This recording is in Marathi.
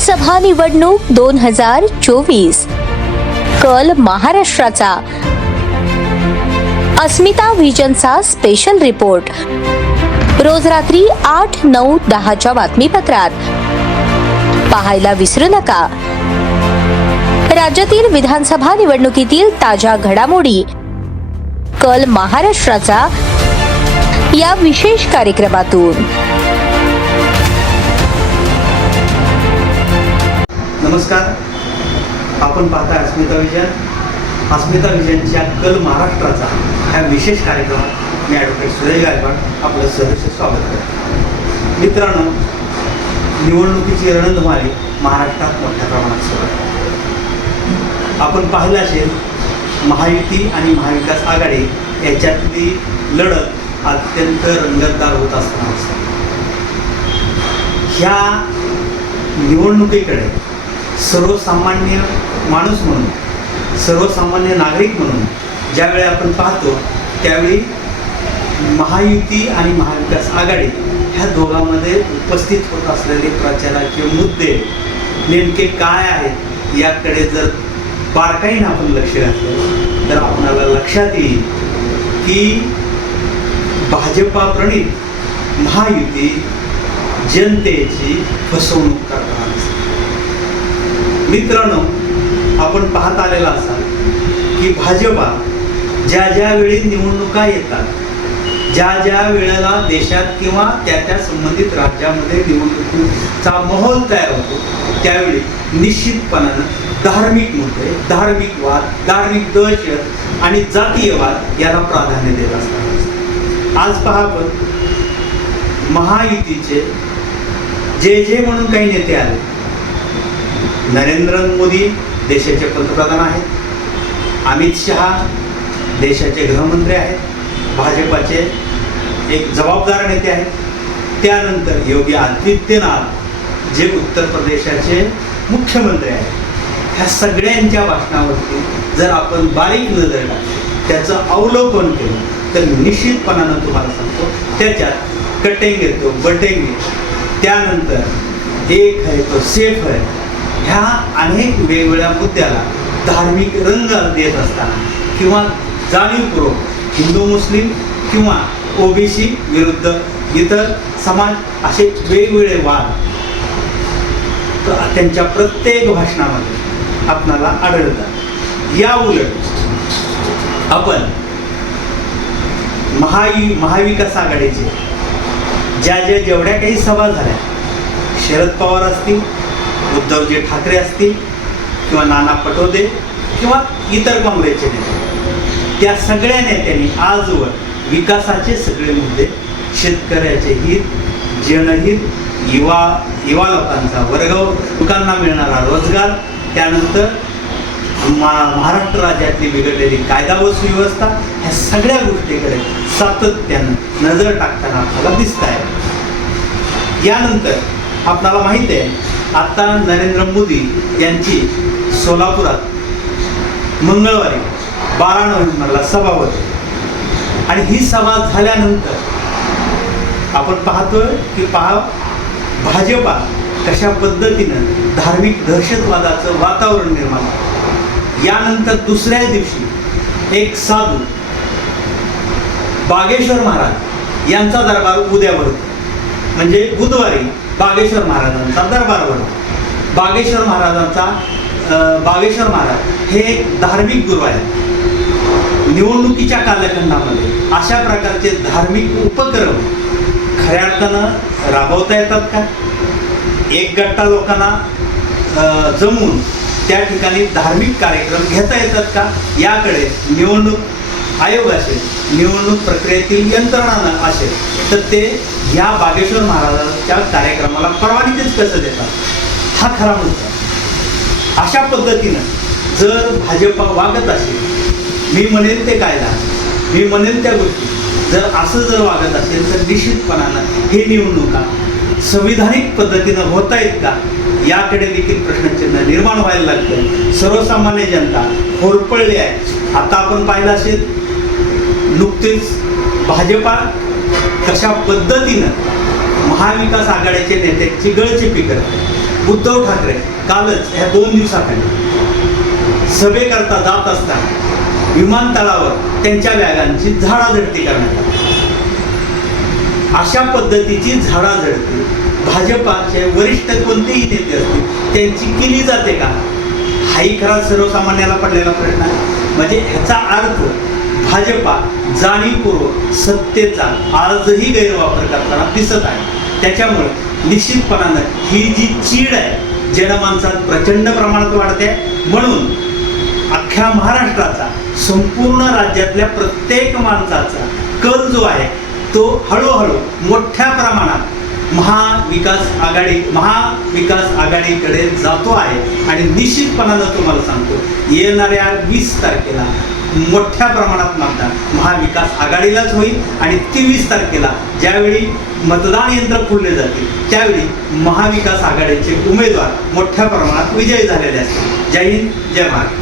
विधानसभा निवडणूक 2024 कल महाराष्ट्राचा अस्मिता व्हिजनचा स्पेशल रिपोर्ट रोज रात्री 8, 9, 10च्या बातमीपत्रात पाहायला विसरू नका. राज्यातील विधानसभा निवडणुकीतील ताज्या घडामोडी कल महाराष्ट्राचा या विशेष कार्यक्रमातून. नमस्कार, आपण पाहता अस्मिता विजन. अस्मिता विजनच्या कल महाराष्ट्राचा ह्या विशेष कार्यक्रमात मी ॲडव्होकेट सुरेश गायकवाड आपलं सहर्ष स्वागत करतो. मित्रांनो, निवडणुकीची रणधुमाळी महाराष्ट्रात मोठ्या प्रमाणात सुरू आहे. आपण पाहिलं असेल, महायुती आणि महाविकास आघाडी याच्यातली लढत अत्यंत रंगतदार होत असताना ह्या निवडणुकीकडे सर्वसामान्य माणूस म्हणून, सर्वसामान्य नागरिक म्हणून ज्यावेळी आपण पाहतो, त्यावेळी महायुती आणि महाविकास आघाडी ह्या दोघांमध्ये उपस्थित होत असलेले प्रचाराचे मुद्दे नेमके काय आहेत याकडे जर बारकाईनं आपण लक्ष घातलं तर आपल्याला लक्षात येईल की भाजपा प्रणित महायुती जनतेची फसवणूक करणार असते. मित्रांनो, आपण पाहत आलेला असाल की भाजपा ज्या ज्या वेळी निवडणुका येतात, ज्या ज्या वेळेला देशात किंवा त्या संबंधित राज्यामध्ये निवडणुकीचा माहोल तयार होतो, त्यावेळी निश्चितपणानं धार्मिक मुद्दे, धार्मिक वाद, धार्मिक दहशत आणि जातीयवाद याला प्राधान्य देत असतात. आज पहा, आपण महायुतीचे जे म्हणून काही नेते आले. नरेंद्र मोदी देशाचे पंतप्रधान आहेत, अमित शहा देशाचे गृहमंत्री आहेत, भाजपाचे एक जबाबदार नेते आहेत. त्यानंतर योगी आदित्यनाथ जे उत्तर प्रदेशाचे मुख्यमंत्री आहेत. ह्या सगळ्यांच्या भाषणावरती जर आपण बारीक नजर टाकली, त्याचं अवलोकन केलं तर निश्चितपणानं तुम्हाला सांगतो, त्याच्यात कटेंगे तो बटेंगे, त्यानंतर एक है तो सेफ है, ह्या अनेक वेगवेगळ्या मुद्द्याला धार्मिक रंग देत असताना किंवा जाणीवपूर्वक हिंदू मुस्लिम किंवा ओबीसी विरुद्ध इतर समाज असे वेगवेगळे वाद त्यांच्या प्रत्येक भाषणामध्ये आपणाला आढळतात. या उलट आपण महाविकास आघाडीचे जेवढ्या काही सभा झाल्या, शरद पवार असतील, उद्धवजी ठाकरे असतील किंवा नाना पटोले किंवा इतर काँग्रेसचे नेते, त्या सगळ्या नेत्यांनी आजवर विकासाचे सगळे मुद्दे, शेतकऱ्याचे हित, जनहित, युवा लोकांचा वर्ग, लोकांना मिळणारा रोजगार, त्यानंतर महाराष्ट्र राज्यातली बिघडलेली कायदा व सुव्यवस्था, ह्या सगळ्या गोष्टीकडे सातत्यानं नजर टाकताना आपल्याला दिसत आहे. यानंतर आपल्याला माहिती आहे, आता नरेंद्र मोदी यांची सोलापुरात मंगळवारी 12 नोव्हेंबरला सभा होती आणि ही सभा झाल्यानंतर आपण पाहतोय की भाजपा कशा पद्धतीनं धार्मिक दहशतवादाचं वातावरण निर्माण होतं. यानंतर दुसऱ्या दिवशी एक साधू बागेश्वर महाराज यांचा दरबार उद्या भरतो, म्हणजे बुधवारी बागेश्वर महाराजांचा दरबार भरतो. बागेश्वर महाराज हे एक धार्मिक गुरु आहेत. निवडणुकीच्या कालखंडामध्ये अशा प्रकारचे धार्मिक उपक्रम खऱ्या अर्थानं राबवता येतात का? एक गट्टा लोकांना जमून त्या ठिकाणी धार्मिक कार्यक्रम घेता येतात का? याकडे निवडणूक आयोग असेल, निवडणूक प्रक्रियेतील यंत्रणा असेल, तर ते ह्या बागेश्वर महाराजांच्या कार्यक्रमाला परवानगीच कसं देतात, हा खरा मुद्दा. अशा पद्धतीनं जर भाजपा वागत असेल, मी म्हणेल ते कायदा, मी म्हणेल त्या गोष्टी, जर असं जर वागत असेल तर निश्चितपणानं हे निवडणुका संविधानिक पद्धतीनं होत आहेत का, याकडे देखील प्रश्नचिन्ह निर्माण व्हायला लागतं. सर्वसामान्य जनता होरपळली आहे. आता आपण पाहिलं असेल, नुकतेच भाजपा कशा पद्धतीनं महाविकास आघाडीचे नेत्यांची गळचेपी करते. उद्धव ठाकरे कालच ह्या 2 दिवसाखाली सभेकरता जात असताना विमानतळावर त्यांच्या बॅगांची झाडाझडती करण्यात आली. अशा पद्धतीची झाडाझडती भाजपाचे वरिष्ठ कोणतेही नेते असतील त्यांची केली जाते का? हाही खरा सर्वसामान्याला पडलेला प्रश्न आहे. म्हणजे ह्याचा अर्थ भाजपा जाणीवपूर्वक सत्तेचा आजही गैरवापर करताना दिसत आहे. त्याच्यामुळे निश्चितपणानं ही जी चीड आहे जनमानसात प्रचंड प्रमाणात वाढते आहे. म्हणून अख्ख्या महाराष्ट्राचा, संपूर्ण राज्यातल्या प्रत्येक माणसाचा कल जो आहे तो हळूहळू मोठ्या प्रमाणात महाविकास आघाडीकडे जातो आहे. आणि निश्चितपणानं तुम्हाला सांगतो येणाऱ्या 20 तारखेला मोठ्या प्रमाणात मतदान महाविकास आघाडीलाच होईल. आणि 23 तारखेला ज्यावेळी मतदान यंत्र खोलले जातील त्यावेळी महाविकास आघाडीचे उमेदवार मोठ्या प्रमाणात विजयी झालेले असतील. जय हिंद, जय महाराष्ट्र.